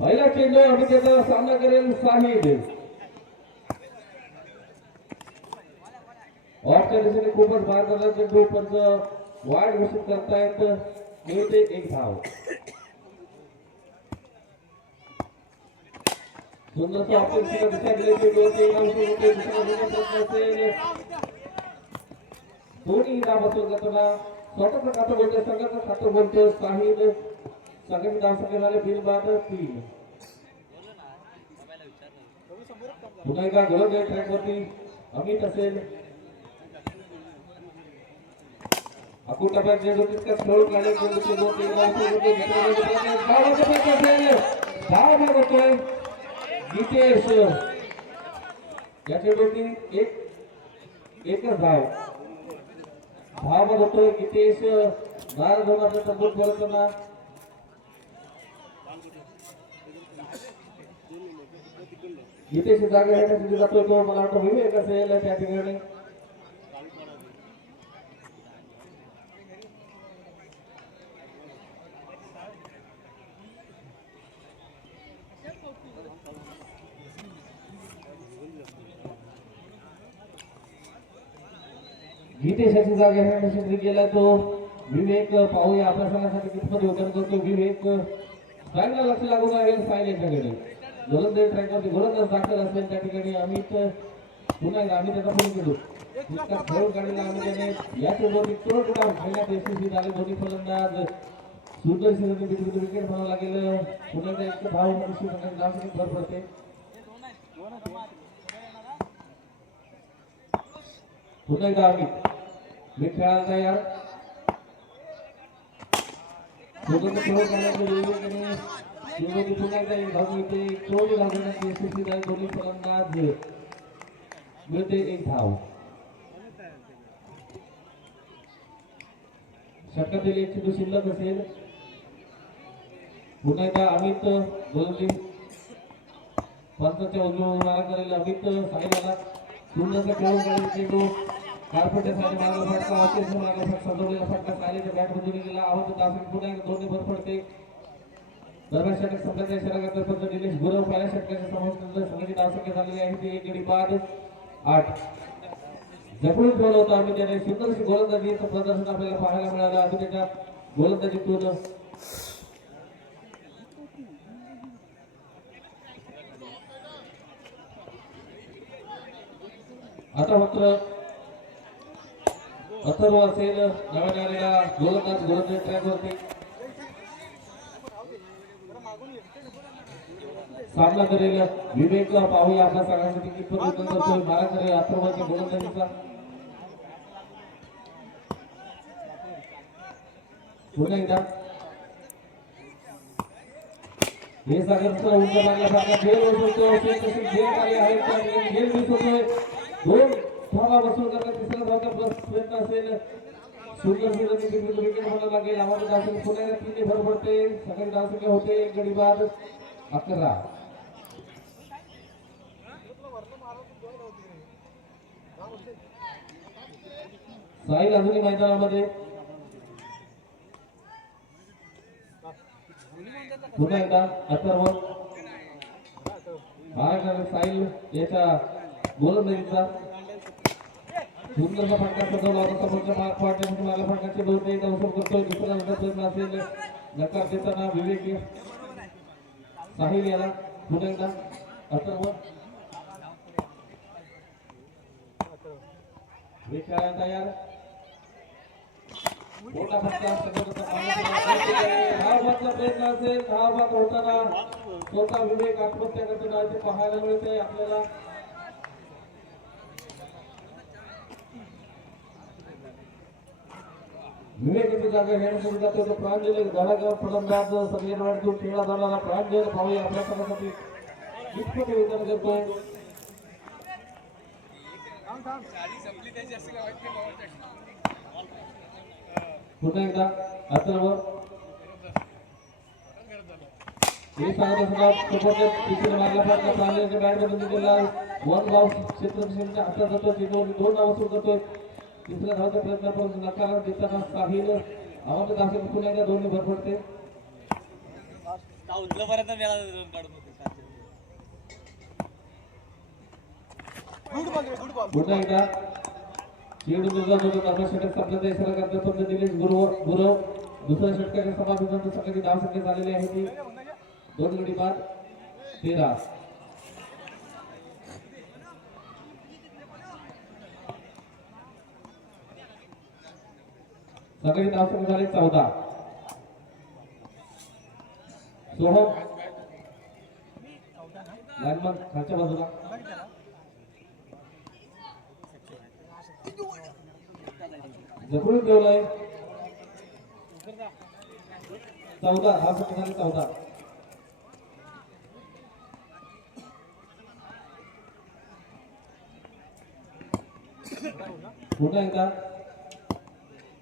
पहिला चेंडू अमितेचा सामना करेल साहिद ऑफच्या दिशेने खूपच भारताचा चेंडू पंच वाढ घोषित करतायत. मिळते एक धाव. सुंदरसं ऑफेन्सिव्ह दिशा दिली. चेंडू ते नऊशे रुपये दुसरा प्रयत्न असेल दोन्ही धाव जाताना स्वतःचं खातं बोलतोय. संघाचं खातं बोलतोय साहिल. संघाचे धाव संख्या झाले बिल बाद तीन. पुन्हा एकदा गोलंदाज ट्रॅक वरती अमित असेल. अकुट टप्प्यात चेंडू तितकाच खेळून धाव सुरू होते. दुसरा चेंडू गीतेश या चेंडूची एक एकच धाव. धाव होतोय गीतेश नाराज होऊन आपल्या तंबूत बोलताना इथे जागा घेण्यासाठी जातो तो. मला वाटतं विवेक असेल त्या ठिकाणी. गीतेशाची जागा घेण्यासाठी गेला तो. विवेक पाहूया आपल्या संघासाठी कितपत योगदान करतो. विवेक स्ट्राईकला लक्ष लागून आहे साईल यांच्याकडे गोलंदाज ट्रॅकवरती गोलंदाज दाखल असेल त्या ठिकाणी अमित पुन्हा एकदा अमित याचा फोन केलो. इतका खेळून काढलेला आम्ही त्याने या चेंडूवरती तोड डाऊन खेळण्यात यशस्वी झाले दोन्ही फलंदाज. सुंदर शिरणी बिटवीट विकेट म्हणावं लागेल. पुन्हा एकदा एक भाव मनुष्य संघाची भर पडते. पुन्हा एकदा अमित मी खेळायला यार दोघांचं खेळून काढण्याचे पुन्हा एकदा एक धाव मिळते चोरी धाव यशस्वी झाले दोन्ही फलंदाज मिळते एक धाव षटकातील एक चेंडू शिल्लक असेल पुन्हा एकदा अमित गोलंदी पंचाच्या उजव्या मारा करेल अमित साईला सुंदरचा खेळून काढेल चेंडू कार्पेटच्या साईड मार्ग फटका असेल मार्ग फटका सजवलेला फटका बॅट मधून गेला आवाज पुन्हा एकदा दोन्ही भर पडते. दरम्यान षटक संघाचा इशारा निलेश गुरव पहिल्या षटकाच्या समोर संघाची धावसंख्या झालेली आहे. ती एक गडी बाद आठ. जपून ठेवलं होतं आम्ही त्याने. सुंदरशी गोलंदाजीचं प्रदर्शन आपल्याला पाहायला मिळालं. आम्ही त्याच्या गोलंदाजीतून आता मात्र अथर्व असेल नव्याने आलेला गोलंदाज गोलंदाज ट्रॅकवरती सामना करेल विवेकला पाहूया आपल्या सांगण्यासाठी कितपत उत्तर करतोय मारा करेल अथर्वाच्या गोलंदाजीचा. पुन्हा एकदा. हे सागरचं उंच मारल्यासारखा खेळ होतो तशी खेळ आले आहे त्या खेळ मिस होतोय दोन धावा बसून करता तिसरा प्लस प्रयत्न असेल. सूर्य लागेल आम्हाला धावसंख्या भर पडते सगळे धावसंख्या होते एक गडी बाद अकरा. साहिल अजूनही मैदानामध्ये पुन्हा एकदा अथर्व महाराष्ट्र साहिल याच्या गोलंदाजीचा सुंदरचा फटका सजवला होता. मार्ग फटकाचे दोन ते करतोय दुसरा नंतर प्रयत्न असेल. नकार देताना विवेक साहिल याला पुन्हा एकदा अथर्व तयार. मोठा फटका धावबादचा प्रयत्न असेल. धावबाद होताना स्वतः विवेक आत्महत्या करतो. पाहायला मिळते आपल्याला विवेकाची जागा घेण्यासाठी जातो तो प्रांजल धडागाव फलंदाज सगळ्यांना वाटतो खेळला जाणारा प्रांजल पाहूया आपल्या संघासाठी कितपत योगदान करतोय पुन्हा एकदा. अथर्व हे सांगत असताना सोबतच प्रांजलच्या गेला वन धाव क्षेत्ररक्षणाच्या हातात जातो दोन धावा सुरू करतोय तिसऱ्या धावचा प्रयत्न परंतु नकार देताना साहिल आवाज़ दाखल पुन्हा एकदा दोन्ही भर पडते उचलपर्यंत मला रन काढून पुन्हा एकदा जोडून षटक संपल्याचा इशारा करतात फक्त दिनेश गुरव गुरव दुसऱ्या षटकाच्या समाप्तीनंतर सकाळी धाव संख्या झालेली आहे ती दोन गडी बाद तेरा। सगळे धाव सुरू झाले चौदा. सोहम. लाईनमन खालच्या बाजूला. जखडून ठेवलाय चौदा हा सुरू झाले चौदा. पुन्हा एकदा.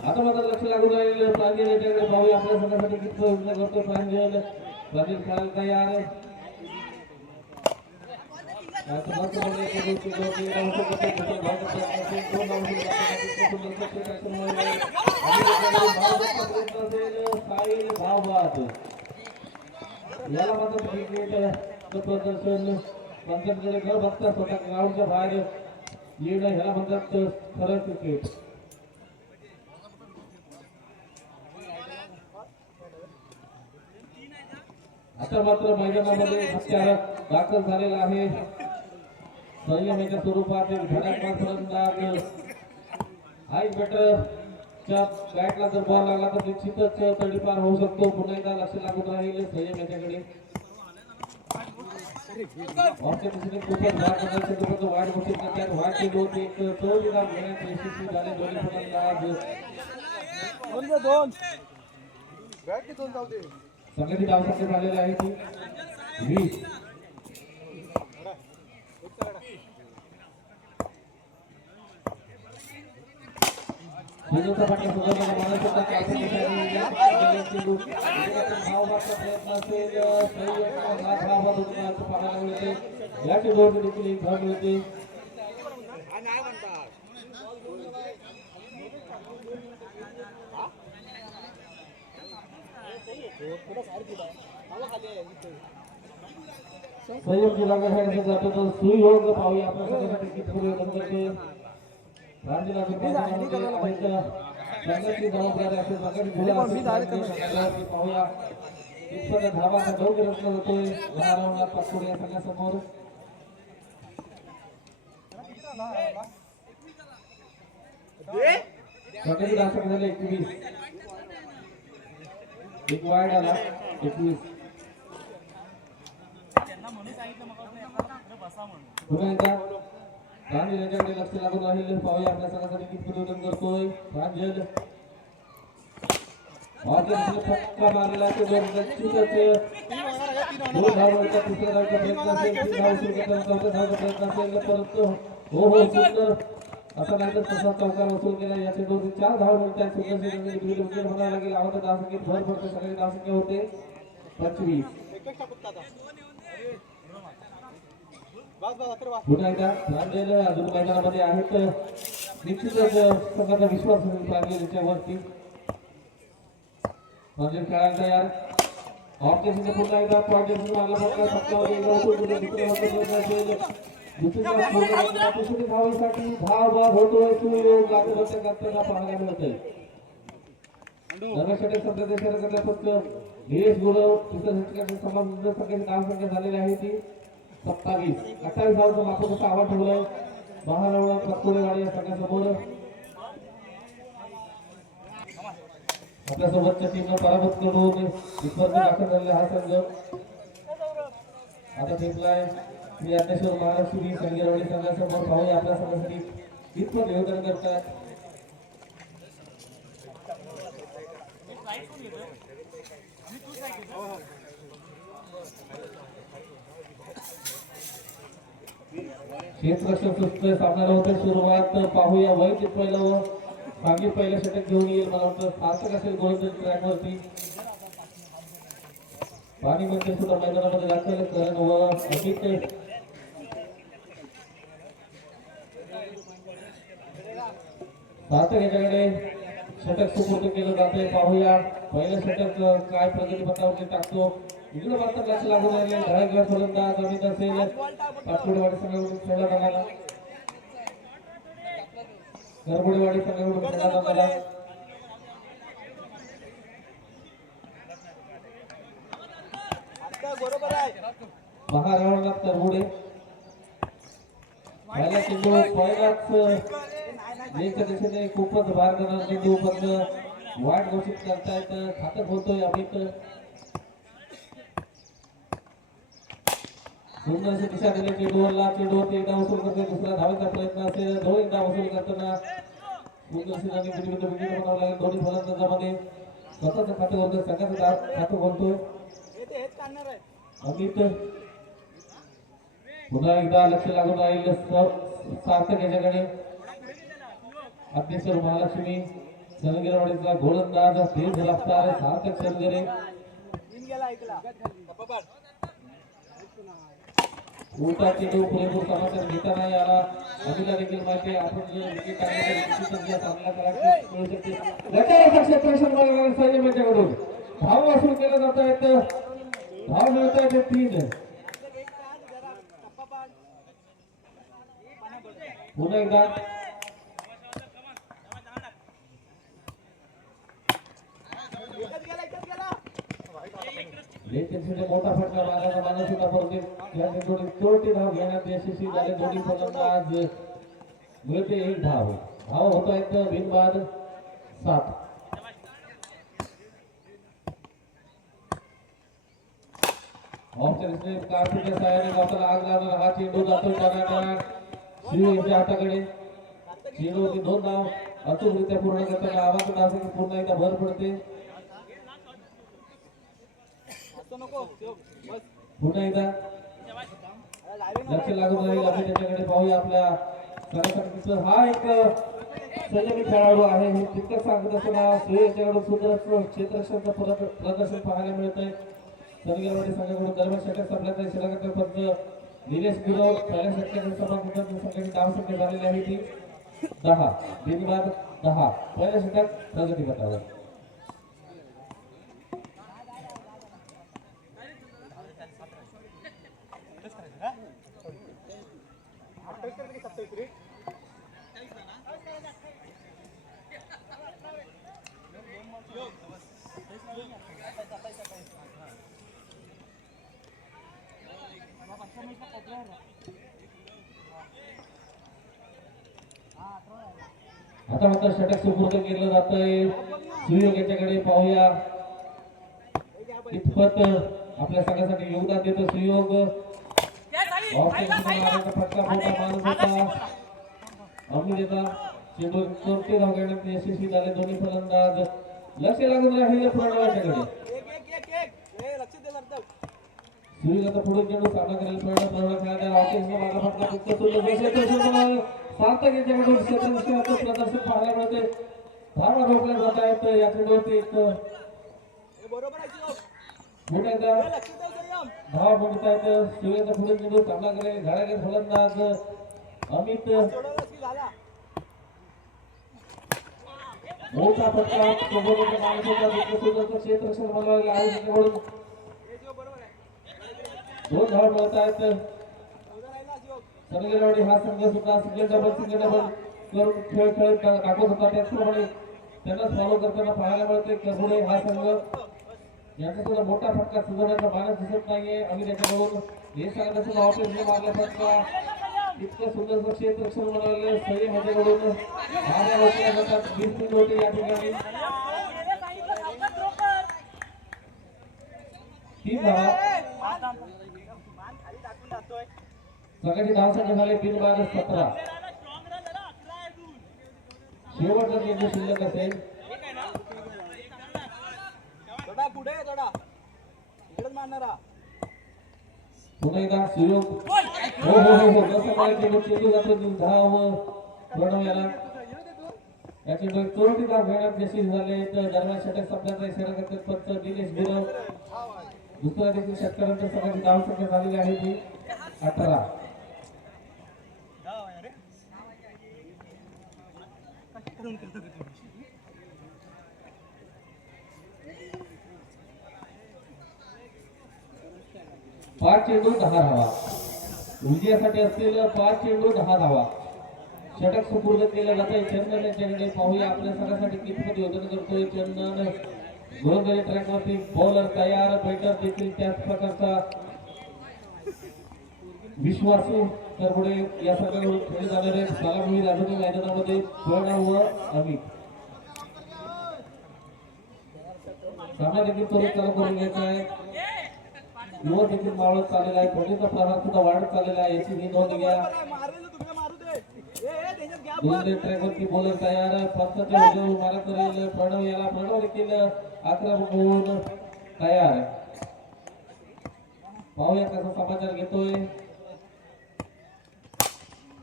आता मात्र लक्ष लागून राहिलेलं प्रांजल याच्याकडे पाहूया आपल्या संघासाठी किती योजना करतो प्रांजल प्रांजल खेळायला तयार काय संघाचं म्हणजे चेंडू चेंडू होते, धाव शकत नाही, दुसरा धाव करतात, असेल, दोन धाव शकतात, असेल, सुंदर सत्य काय समोर आहे. आणि याच्याकडे धाव करण्याचा प्रयत्न असेल, साईल धाव बाद याला मात्र क्रिकेट प्रदर्शन पंचांकडे न बघता स्वतः ग्राउंडच्या बाहेर येणं ह्याला म्हणतात खरं क्रिकेट आता मात्र मैदानामध्ये हत्यार दाखल झालेला आहे. संयमाच्या स्वरूपात एक धडाका फलंदाज हाय बेटर. बॅटला जर बॉल लागला तर निश्चितच तडीपार होऊ शकतो. पुन्हा एकदा लक्ष लागून राहील संयम याच्याकडे ऑफच्या दिशेने खूपच भार करण्याचे करतात होते. एक घेण्यात यशस्वी झाले. दोन्ही फलंदाज संगती पाठी सुधारणारा माणूस होता कॅप्टन इशारे या चेंडू. प्रयत्न असं देखील एक धाव मिळते. सहयोग जागा जातो तर सुयोग पाहूया आपल्या संघासाठी किती पुढे करते संघाची जबाबदारी पाहूया इथपर्यंत धावाचा डोंगर रचला जातोय लहान पाचोड या संघासमोर सकाळी दाखल झाले एकवीस. एक वाईट आला एकवीस पुन्हा एकदा. प्रांजल यांच्याकडे लक्ष लागून राहिले पाहूया. आपल्या संघासाठी किती प्रयोजन करतोय. प्रांजल ऑर्गन्सने फटका मारलेला आहे. तो निश्चितच दोन धावांचा तिसऱ्या धावचा प्रयत्न असेल तीन धाव सुरू करताना चौथ्या धावचा प्रयत्न असेल परंतु हो हो सुंदर. असा नाही तर तसा चौकार वसूल केला चार धाव मिळतात सुंदर म्हणायला भर होते पंचवीस पुन्हा एकदा अजून मैदानामध्ये आहेत निश्चितच विश्वास असेल त्याच्यावरती म्हणजे खेळायला तयार पुन्हा एकदा मारला फक्त धावासाठी दुसऱ्या धाव बाद होतोय सुयोग लागत करताना पाहायला सध्या देशाला करण्या फक्त निलेश गुरव तिसऱ्या षटकाचे समाज संख्येची नाव झालेली आहे ती सत्तावीस अठ्ठावीस धावाचं मात्र आव्हान ठेवलंय महारावळा पतकोडे गाडी या सगळ्यांसमोर आपल्यासोबतच्या टीमला पराभूत करून स्पर्धेत दाखल झालेला हा संघ. आता जिंकलाय मी ज्ञानेश्वर महाराज तुम्ही संघासमोर भाऊ आपल्या संघासाठी इतपत निवेदन करतात. सामना होतं सुरुवात. पाहूया वय पहिलं व मागे पहिलं षटक घेऊन येईल मला वाटतं. सार्थक असेल गोविंद ट्रॅकवरती पाणी मंत्री सुद्धा मैदानामध्ये दाखल करण व अतिशय सार्थक याच्याकडे षटक सुपूर्द केलं जातंय. पाहूया. पहिलं षटक काय प्रगती पथावरती टाकतो. इकडे मात्र लक्ष लागून राहिले ढळगड फलंदाज अमित असेल पाचपुडेवाडी संघाकडून खेळला जाणारा. करबुडेवाडी संघाकडून खेळला जाणारा. बरोबर तरबुडे महाराणात पहिला चेंडू पहिलाच नेमच्या दिशेने खूपच बाहेर जाणार चेंडू वाट घोषित करतायत खातं बोलतोय अमित सुंदर अशी दिशा दिली चेंडूवरला चेंडूवरती एकदा वसूल करतोय दुसरा धावेचा प्रयत्न असेल दोन एकदा वसूल करताना. सुंदर अशी रनिंग विकेट बनावं लागेल दोन्ही फलंदाजामध्ये. स्वतःचं खातं बोलतोय संघाचं खातं बोलतोय अमित. पुन्हा एकदा लक्ष लागून राहील सार्थक याच्याकडे. अग्नेश्वर महालक्ष्मी सनगिरवाडीचा गोलंदाज तेज रफ्तार सार्थक सनगिरे उलटा चेंडू पुरेपूर समाचार घेता नाही आला. अमितला देखील माहिती आपण विकेट सामना करायला मिळू शकते रक्षणाचं क्षेत्ररक्षण बघायला यांच्याकडून. धाव वसूल केलं जात आहेत धाव मिळत आहेत तीन. पुन्हा एकदा एकच गेला एकच गेला लेटेन्सीने मोठा फटका मारण्याचा मानस होता परंतु या चेंडूने चोरटी धाव घेण्यात यशस्वी झाले. दोन्ही फलंदाज मिळते एक धाव. धाव होत आहेत बिनबाद सात. ऑफच्या दिशेने कार्तिकच्या साहाय्याने गावताला आग लावणार हा चेंडू जातो टनाटनाट. शिव यांच्या हाताकडे. चेंडूवरती दोन धाव. अचूकरित्या पूर्ण करताना आवाज डावसाठी पुन्हा एकदा भर पडते. पुन्हा एकदा. लक्ष लागून राहील. आपण त्याच्याकडे पाहूया आपल्या सरासरीचं हा एक संयमी खेळाडू आहे. हे तितकं सांगत असताना सूर्य याच्याकडून सुंदर असं प्रदर्शन पाहायला मिळत आहे सनगिरवाडी संघाकडून दरम्यान षटक संपल्यात शिलागत पंच निलेश गिरोड पहिल्या षटकाच्या सभागृहात संघाची डाव संख्या झालेली आहे ती. दहा. बिनबाद दहा. पहिल्या षटक प्रगती पथावर. आता मात्र षटक सुपूर्द केलं जात आहे सुयोग याच्याकडे पाहूया. इतपत आपल्या संघासाठी योगदान देतो सुयोग. फटका मोठा माणूस होता. अमितेचा चेंडू चौथी धाव घेण्यात यशस्वी झाले. दोन्ही फलंदाज लक्ष लागून राहिले प्रणव आता पुढे चेंडू सामना करेल प्रणव प्रणव खेळायला ऑफिसला मागा फटका फक्त सुंदर सार्थक याच्याकडून क्षेत्ररक्षणाचं प्रदर्शन पाहायला मिळते धावा रोखल्या जात आहेत या चेंडूवरती एक धावा पडत आहेत. सूर्याचा पुढे चेंडू सामना करेल घाडाघाट फलंदाज अमित मोठा फटका समोरच्या माणसाचा दुसऱ्या क्षेत्र क्षेत्ररक्षण बनवायला आहे. त्याच्याकडून दोन धाव मिळत आहेत चौदा हा संघ सुद्धा सिंगल डबल सिंगल डबल करून खेळ खेळ दाखवत होता. त्याचप्रमाणे त्यांना फॉलो करताना पाहायला मिळते करबुडे हा संघ. यांचा सुद्धा मोठा फटका सुधारण्याचा मानस दिसत नाहीये. आम्ही त्याच्याकडून हे सांगत सुद्धा ऑफिसने मारला फटका. इतकं सुंदर क्षेत्र रक्षण बनवलेलं सई हजेकडून. धावा रोखल्या जातात. वीस होते या ठिकाणी. तीन धावा मान खाली तीन बारा सतरा. शेवटचा चेंडू शिल्लक असेल. थोडा पुढे थोडा मारणारा. एकदा सुयोग. हो हो हो हो. जसं काय चेंडू चेंडू जातो धाव. प्रणव याला. या चेंडू चोरटी धाव घेण्यात यशस्वी झाले. तर दरम्यान षटक संपल्याचा इशारा करतात पंच दिनेश गुरव दुसऱ्या देखील षटकानंतर सगळ्यांची धाव संख्या झालेली आहे ती अठरा. पाच चेंडू दहा धावा. विजयासाठी असलेलं पाच चेंडू दहा धावा. षटक सुपूर्द केलं जात. आहे चंदन यांच्याकडे पाहूया. आपल्या सगळ्यासाठी कितपत योजना करतोय चंदन? गोलंदाजी ट्रॅकवरती बॉलर तयार बेटर देखील त्याच प्रकारचा. विश्वासू तर पुढे या सगळ्या खेळले जाणारे सलामी राजनी मैदानामध्ये प्रणव व अमित सामना देखील त्वरित चालू करून घ्यायचा आहे. युवा देखील मावळत चाललेला आहे धोनीचा प्रहार सुद्धा वाढत चाललेला आहे याची ही नोंद घ्या. दोन ट्रॅकवरती बॉलर तयार पंचाच्या हुजूर मारा करेल प्रणव याला प्रणव देखील अकरा होऊन तयार पाहूया कसा समाचार घेतोय.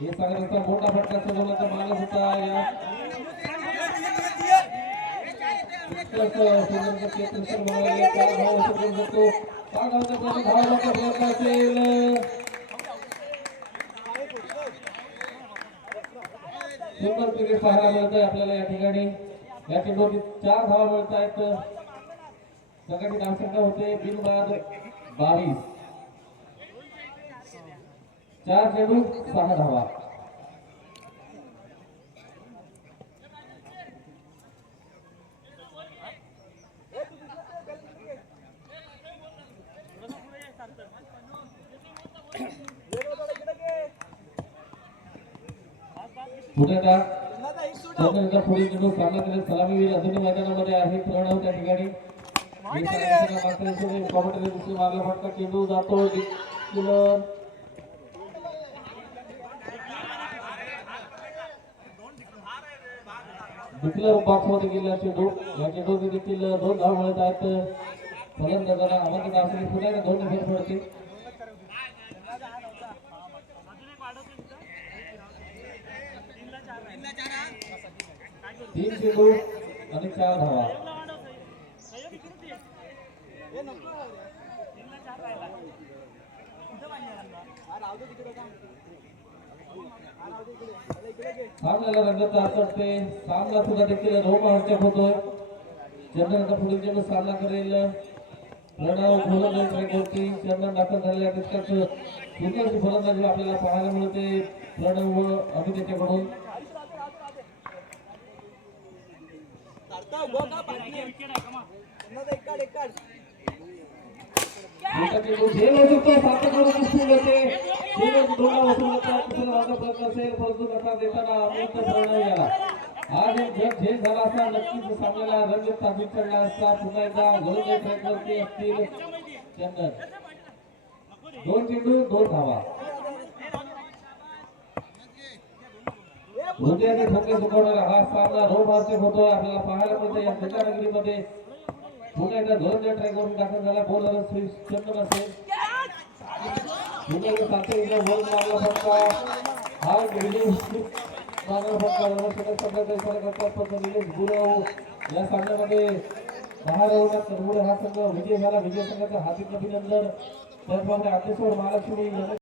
हे सगळ्यांचा मोठा फटका सोडवण्याचा मानस होता या. क्षेत्र बनवले प्रयत्न असेल सुंदर क्रिकेट पाहायला मिळत आहे आपल्याला या ठिकाणी या चेंडूवरती चार धावा मिळत आहेत सगळ्यांची धावसंख्या होते बिनबाद बावीस चार चेंडू सहा धावा. सूट चंद्रचा पुढील चेंडू सामना केले सलामीवीर अजूनही मैदानामध्ये आहे. प्रणव त्या ठिकाणी. मारला फटका चेंडू जातो. डिक्युलर. डिक्युलर बॉक्समध्ये गेला चेंडू. या चेंडू देखील दोन धाव मिळत आहेत. फलंदाजाला दासरी पुन्हा एकदा दोन फेर पडते तीन चेंडू आणि चार धावा. सामन्याला रंगत असते सामना सुद्धा देखील रोमहर्षक होतो चंदनचा पुढील चेंडू सामना करेल. प्रणव दाखल झालेल्या तितक्याच आपल्याला पाहायला मिळते. प्रणव व अभिनेत्याकडून. आज एक झेल झाला असता नक्कीच सामन्याला रंग ताबीत असता पुन्हा एकदा गोलंदाज ट्रॅकवरती असतील चंदन दोन चेंडू दोन धावा. हृदयाचे ठोके चुकवणारा हा सामना रोमांचक होतो. आपल्याला पाहायला मिळतं या नगरीमध्ये पुन्हा एकदा गोलंदाज ट्रॅकवरून दाखल झाला. बॉलर श्री चंदन असेल. पुन्हा एकदा तात्काळ बॉल मारला फटका हा रिलीज मारला फटका संघाचा इशारा करतात पण निलेश गुरव या सामन्यामध्ये हा संघ विजय झाला. विजय संघाचं हार्दिक अभिनंदन. त्याचप्रमाणे आतेश्वर महालक्ष्मी